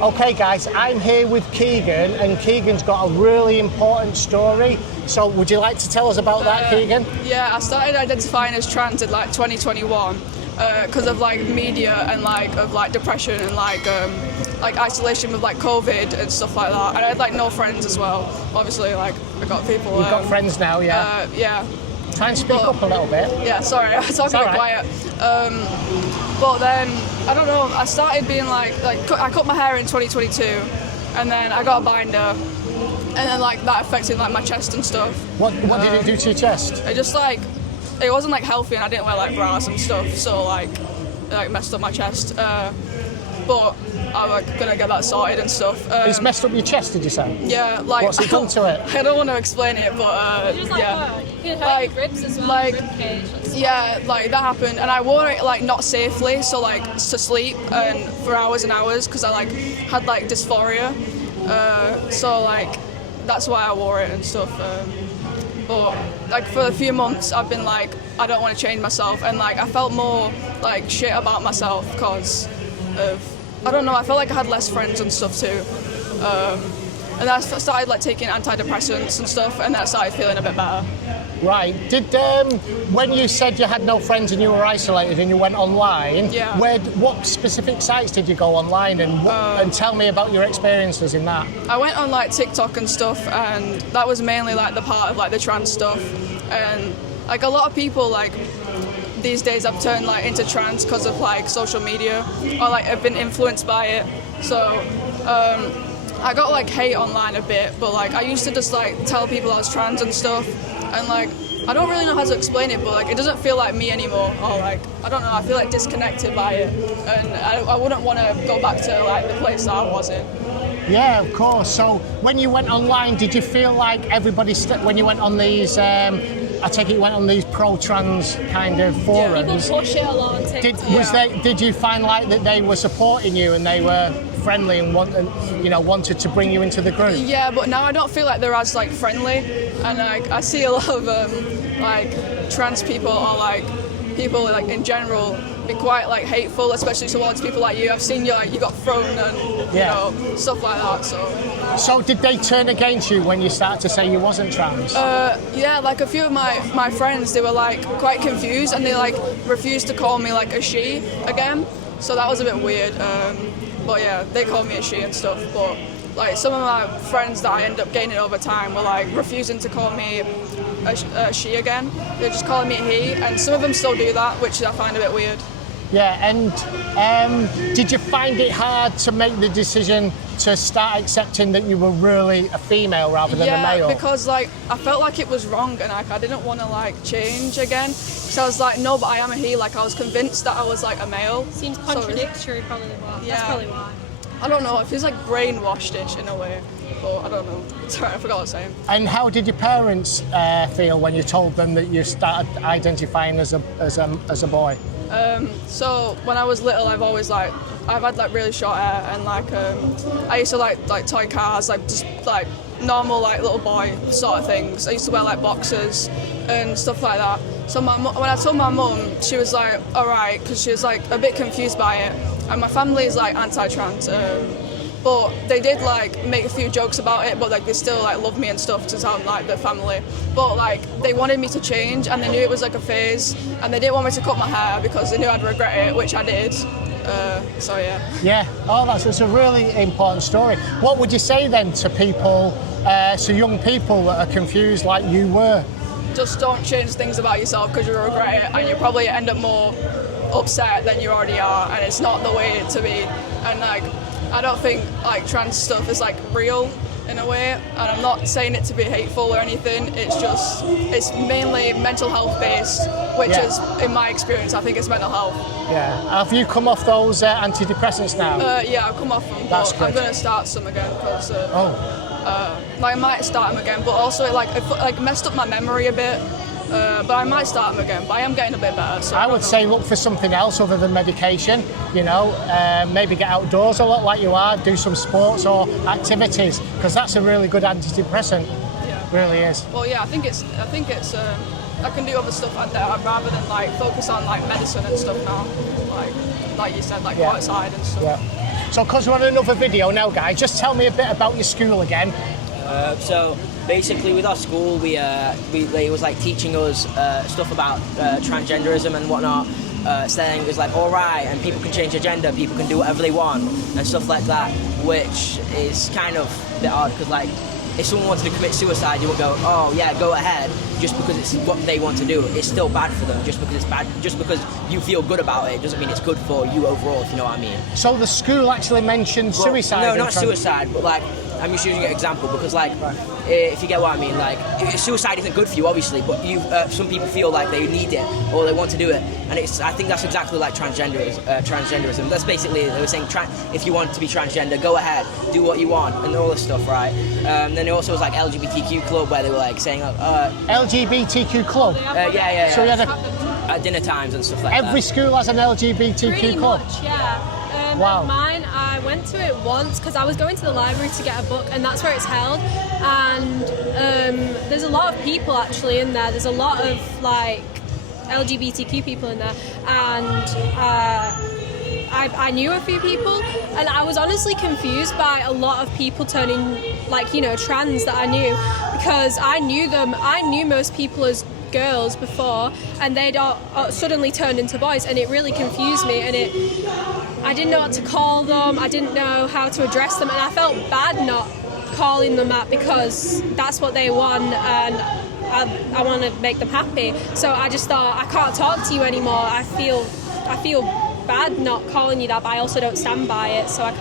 Okay guys, I'm here with Keegan, and Keegan's got a really important story. So would you like to tell us about that, Keegan? Yeah, I started identifying as trans in like 2021 because of like media and like of like depression and like isolation with like COVID and stuff like that. And I had like no friends as well. Obviously, like I got people. You've got friends now, yeah. Yeah. Try and speak up a little bit. Yeah, sorry, I was talking a bit quiet. But then, I don't know, I started being like I cut my hair in 2022, and then I got a binder, and then like that affected like my chest and stuff. What did it do to your chest? It just like, it wasn't like healthy, and I didn't wear like bras and stuff, so like messed up my chest. But I'm like, gonna get that sorted and stuff. It's messed up your chest, did you say? Yeah, like. What's it done to it? I don't want to explain it, but yeah. You can hurt your ribs as well. Like, rib cage. yeah, like that happened, and I wore it like not safely, so like to sleep and for hours and hours because I like had like dysphoria. So like that's why I wore it and stuff. But like for a few months, I've been like, I don't want to change myself, and like I felt more like shit about myself because of, I don't know, I felt like I had less friends and stuff too. And I started like taking antidepressants and stuff, and then I started feeling a bit better. Right. Did when you said you had no friends and you were isolated and you went online? Yeah. What specific sites did you go online and tell me about your experiences in that? I went on like TikTok and stuff, and that was mainly like the part of like the trans stuff, and like a lot of people like these days I've turned like into trans because of like social media, or like I've been influenced by it. So I got like hate online a bit, but like I used to just like tell people I was trans and stuff, and like I don't really know how to explain it, but like it doesn't feel like me anymore, or like I don't know, I feel like disconnected by it, and I wouldn't want to go back to like the place that I was in. Yeah, of course. So when you went online, did you feel like everybody, when you went on these, I take it you went on these pro-trans kind of forums? People push it a lot on TikTok. Did you find like that they were supporting you and they were friendly and wanted to bring you into the group? Yeah, but now I don't feel like they're as like friendly, and like I see a lot of like trans people, or like people like in general, be quite like hateful, especially towards people like you. I've seen you like you got thrown and you know, stuff like that. So did they turn against you when you started to say you wasn't trans? Yeah, like a few of my friends, they were like quite confused, and they like refused to call me like a she again. So that was a bit weird. But yeah, they called me a she and stuff. But like some of my friends that I ended up gaining over time were like refusing to call me a she again. They're just calling me a he, and some of them still do that, which I find a bit weird. Yeah, and did you find it hard to make the decision to start accepting that you were really a female rather than a male? Yeah, because like I felt like it was wrong, and like I didn't want to like change again. So I was like, no, but I am a he. Like I was convinced that I was like a male. Seems contradictory, probably. Yeah. That's probably why. I don't know. It feels like brainwashed-ish in a way, but I don't know. Sorry, I forgot what I was saying. And how did your parents feel when you told them that you started identifying as a boy? So when I was little, I've had like really short hair, and like I used to like toy cars, like just like normal like little boy sort of things. I used to wear like boxers and stuff like that. So when I told my mum, she was like, all right, because she was like a bit confused by it. And my family is like anti-trans, but they did like make a few jokes about it, but like they still like love me and stuff to sound like their family. But like they wanted me to change, and they knew it was like a phase, and they didn't want me to cut my hair because they knew I'd regret it, which I did. So yeah. Yeah. Oh, that's a really important story. What would you say then to people, so young people that are confused like you were? Just don't change things about yourself because you'll regret it, and you'll probably end up more upset than you already are, and it's not the way to be. And like I don't think like trans stuff is like real in a way, and I'm not saying it to be hateful or anything. It's mainly mental health based, which is, in my experience, I think it's mental health. Yeah. Have you come off those antidepressants now? Yeah, I've come off them. That's but good. I'm gonna start some again because like, I might start them again, but also it like messed up my memory a bit. But I might start them again, but I am getting a bit better. So I would say look for something else other than medication, maybe get outdoors a lot like you are, do some sports or activities, because that's a really good antidepressant. Yeah. It really is. Well, yeah, I think it's I can do other stuff like that rather than like focus on like medicine and stuff now. Like you said, like go outside and stuff. Yeah. So because we're on another video now, guys, just tell me a bit about your school again. So basically, with our school, it was like teaching us stuff about transgenderism and whatnot. Saying it was like, all right, and people can change their gender, people can do whatever they want, and stuff like that, which is kind of a bit odd, because like, if someone wanted to commit suicide, you would go, oh yeah, go ahead, just because it's what they want to do. It's still bad for them, just because it's bad, just because you feel good about it, doesn't mean it's good for you overall, if you know what I mean. So the school actually mentioned suicide? No, not suicide, but like, I'm just using an example because, like, if you get what I mean, like, suicide isn't good for you, obviously, but some people feel like they need it or they want to do it, and I think that's exactly like transgenderism. That's basically, they were saying, if you want to be transgender, go ahead, do what you want, and all this stuff, right? Then there also was like LGBTQ club where they were like saying, LGBTQ club? Yeah. So we had at dinner times and stuff like that. Every school has an LGBTQ Pretty club? much, yeah. Wow. Mine, I went to it once because I was going to the library to get a book, and that's where it's held. And there's a lot of people actually in there. There's a lot of like LGBTQ people in there, and I knew a few people, and I was honestly confused by a lot of people turning like, you know, trans that I knew, because I knew most people as girls before, and they'd all suddenly turned into boys, and it really confused me, and I didn't know what to call them, I didn't know how to address them, and I felt bad not calling them that because that's what they want, and I want to make them happy. So I just thought, I can't talk to you anymore. I feel bad not calling you that, but I also don't stand by it, so I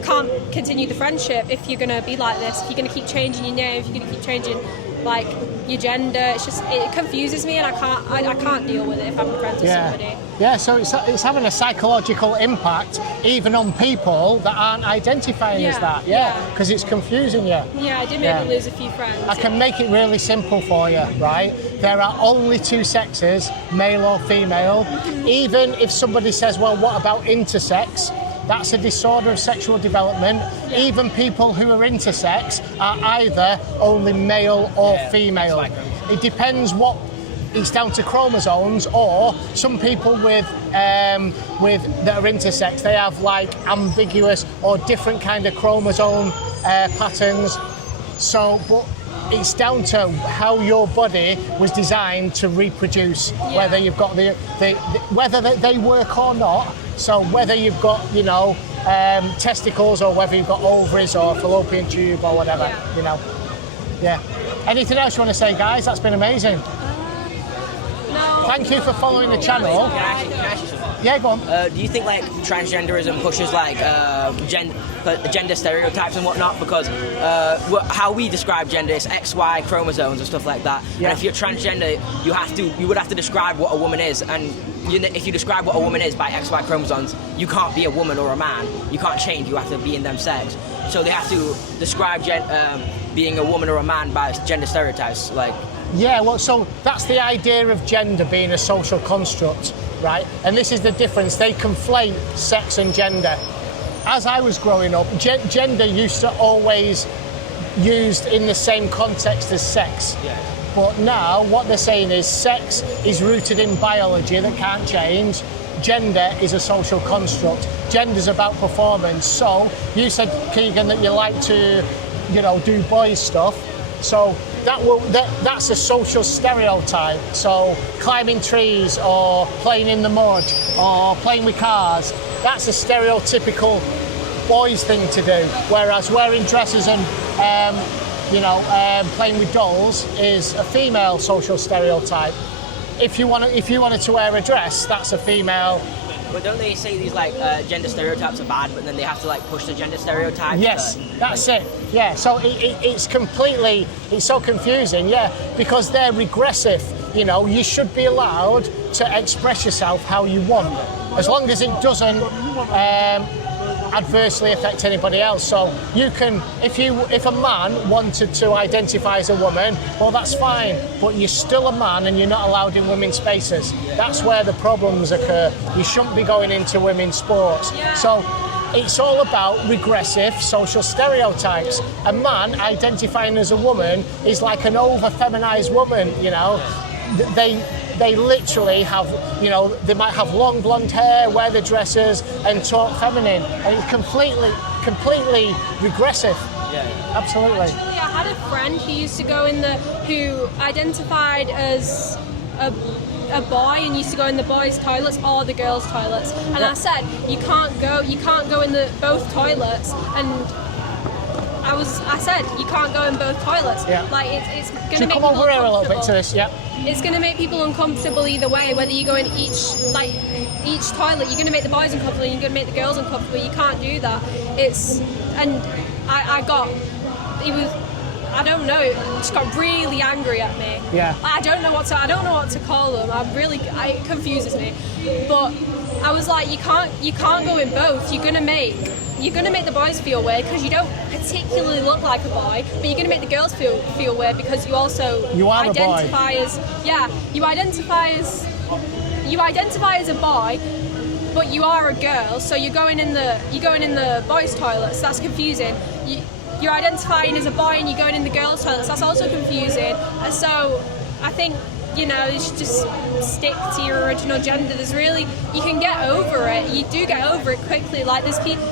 can't continue the friendship if you're gonna be like this, if you're gonna keep changing your name, if you're gonna keep changing like your gender. It confuses me, and I can't deal with it if I'm friends with somebody. Yeah, so it's having a psychological impact even on people that aren't identifying as that. Because it's confusing you. Yeah, I did maybe lose a few friends. I can make it really simple for you, right? There are only two sexes, male or female. Even if somebody says, well, what about intersex? That's a disorder of sexual development. Yeah. Even people who are intersex are either only male or female. It depends what, it's down to chromosomes, or some people with that are intersex, they have like ambiguous or different kind of chromosome patterns. So, but it's down to how your body was designed to reproduce, whether you've got whether they work or not. So whether you've got, you know, testicles, or whether you've got ovaries or fallopian tube or whatever, you know. Yeah. Anything else you want to say, guys? That's been amazing. No. Thank you for following the channel. Can I ask you something? Yeah, go on. Do you think like transgenderism pushes like gender stereotypes and whatnot? Because how we describe gender is XY chromosomes and stuff like that. Yeah. And if you're transgender, you would have to describe what a woman is, and if you describe what a woman is by XY chromosomes, you can't be a woman or a man. You can't change. You have to be in them sex. So they have to describe being a woman or a man by gender stereotypes, like. Yeah, well, so that's the idea of gender being a social construct, right? And this is the difference. They conflate sex and gender. As I was growing up, gender used to always used in the same context as sex. Yeah. But now what they're saying is sex is rooted in biology that can't change. Gender is a social construct. Gender's about performance. So you said, Keegan, that you like to, you know, do boys stuff. So that's a social stereotype. So climbing trees, or playing in the mud, or playing with cars, that's a stereotypical boys thing to do. Whereas wearing dresses and playing with dolls is a female social stereotype. If you wanted to wear a dress, that's a female. But don't they say these like gender stereotypes are bad, but then they have to like push the gender stereotypes? Yes, that's it. Yeah, so it's so confusing. Yeah, because they're regressive. You know, you should be allowed to express yourself how you want, as long as it doesn't adversely affect anybody else. So you can, if a man wanted to identify as a woman, well, that's fine, but you're still a man and you're not allowed in women's spaces. That's where the problems occur. You shouldn't be going into women's sports. So it's all about regressive social stereotypes. A man identifying as a woman is like an over-feminized woman, you know. they literally have, you know, they might have long blonde hair, wear the dresses, and talk feminine, and it's completely regressive. Yeah. Absolutely. Actually, I had a friend who identified as a boy and used to go in the boys' toilets or the girls' toilets. And I said, you can't go in both toilets. And I said, you can't go in both toilets. Yeah. Like it's going to Should make come people over here a little bit uncomfortable. to this, yeah. It's going to make people uncomfortable either way. Whether you go in each toilet, you're going to make the boys uncomfortable. You're going to make the girls uncomfortable. You can't do that. I don't know. Just got really angry at me. Yeah. I don't know what to call them. It confuses me. But I was like, you can't go in both. You're gonna make the boys feel weird because you don't particularly look like a boy, but you're gonna make the girls feel weird because you also identify as you identify as a boy, but you are a girl. So you're going in the boys' toilets. That's confusing. You're identifying as a boy and you're going in the girls' toilets. That's also confusing. So I think, you know, you should just stick to your original gender. You can get over it. You do get over it quickly. Like there's people,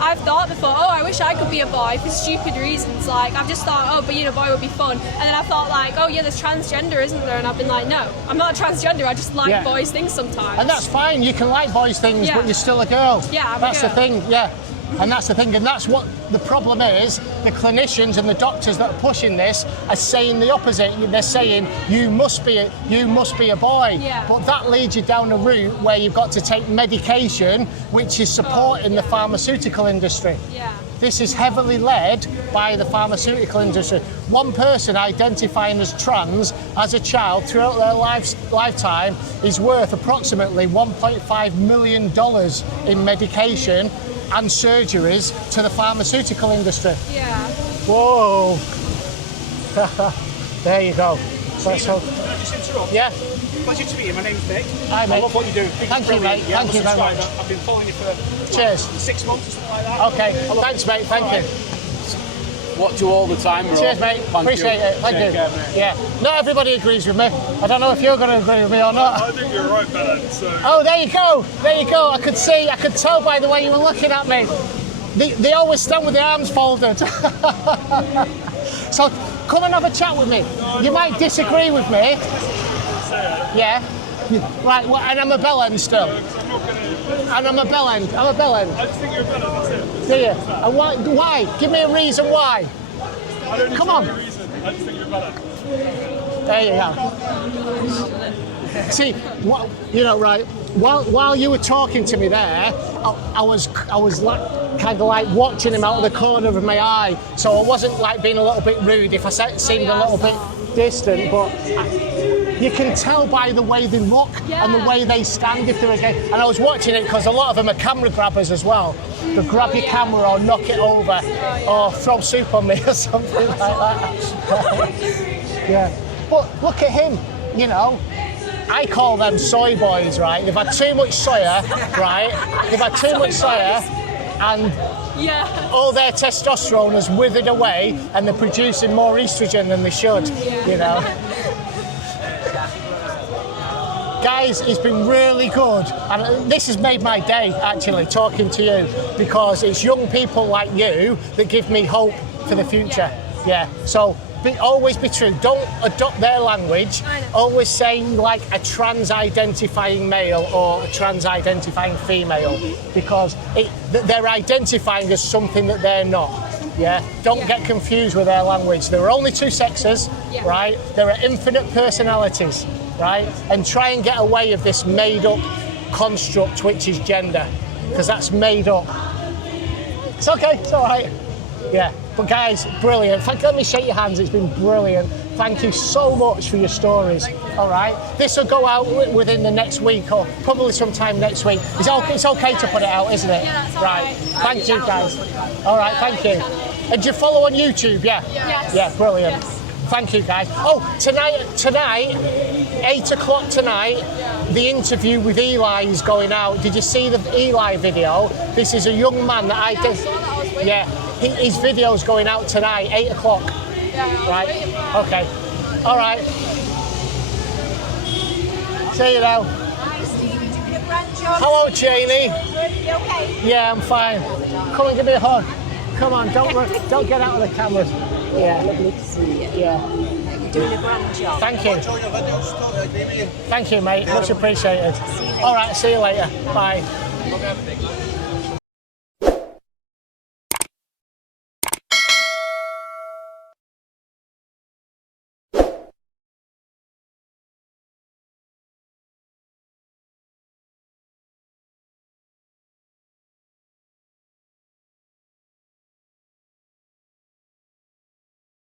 I've thought before, I wish I could be a boy for stupid reasons. Like I've just thought, being a boy would be fun. And then I thought like, there's transgender, isn't there? And I've been like, no, I'm not transgender. I just like boys' things sometimes. And that's fine. You can like boys' things, but you're still a girl. Yeah, that's the thing. Yeah. And that's the thing, and that's what the problem is. The clinicians and the doctors that are pushing this are saying the opposite. They're saying you must be a boy, but that leads you down a route where you've got to take medication, which is supporting the pharmaceutical industry. Yeah. This is heavily led by the pharmaceutical industry. One person identifying as trans as a child throughout their lifetime is worth approximately $1.5 million in medication and surgeries to the pharmaceutical industry. Yeah. Whoa. There you go. Let's hope. Can I just interrupt? Yeah. Pleasure to meet you. My name's Nick. Hi, mate. I love what you do. Thank you, mate. Yeah, Thank you very much. I've been following you for Cheers. 6 months or something like that. Okay. Thanks, mate. Thank you. Watch you all the time, bro. Cheers, mate. Thank Appreciate it. Thank Take you. care, mate. Yeah. Not everybody agrees with me. I don't know if you're going to agree with me or not. I think you're right, Ben. So. Oh, there you go. There you go. I could tell by the way you were looking at me. They always stand with their arms folded. So come and have a chat with me. You might disagree with me. Yeah. Right, well, and I'm a bellend still. And I'm a bellend. I'm a bellend. I just think you're better, that's it. Do you? And why? Give me a reason why. I don't need Come to on. know the reason. I just think you're better. There you go. See, right. While you were talking to me there, I was like, kind of like watching him out of the corner of my eye. So I wasn't like being a little bit rude if I seemed a little bit distant, but you can tell by the way they look and the way they stand if they're gay. And I was watching it because a lot of them are camera grabbers as well. They grab your camera or knock it over or throw soup on me or something like that. Yeah. But look at him, you know. I call them soy boys, right? They've had too much soya, right? They've had too much soya and all their testosterone has withered away and they're producing more estrogen than they should, you know. Guys, it's been really good. And this has made my day, actually, talking to you, because it's young people like you that give me hope for the future. Yeah. So always be true. Don't adopt their language. Always say like a trans-identifying male or a trans-identifying female, because they're identifying as something that they're not. Yeah. Don't get confused with their language. There are only two sexes, right? There are infinite personalities, right? And try and get away of this made-up construct, which is gender, because that's made up. It's okay. It's all right. Yeah. But guys, brilliant. Let me shake your hands. It's been brilliant. Thank you so much for your stories. All right. This will go out within the next week or probably sometime next week. It's okay to put it out, isn't it? Yeah, that's all right. Thank you, guys. All right. Thank you. And do you follow on YouTube? Yeah. Yes. Yeah. Brilliant. Yes. Thank you, guys. Oh, tonight, 8 o'clock tonight, the interview with Eli is going out. Did you see the Eli video? This is a young man that I did. Yeah. His video's going out tonight, 8 o'clock. Yeah, right? Okay. All right. See you now. Hi, Steve. You're doing a grand job. Hello, Janie. You okay? Yeah, I'm fine. Come and give me a hug. Come on, don't get out of the cameras. Yeah. Lovely to see you. Yeah. You're doing a grand job. Thank you. Thank you, mate. Much appreciated. All right, see you later. Bye.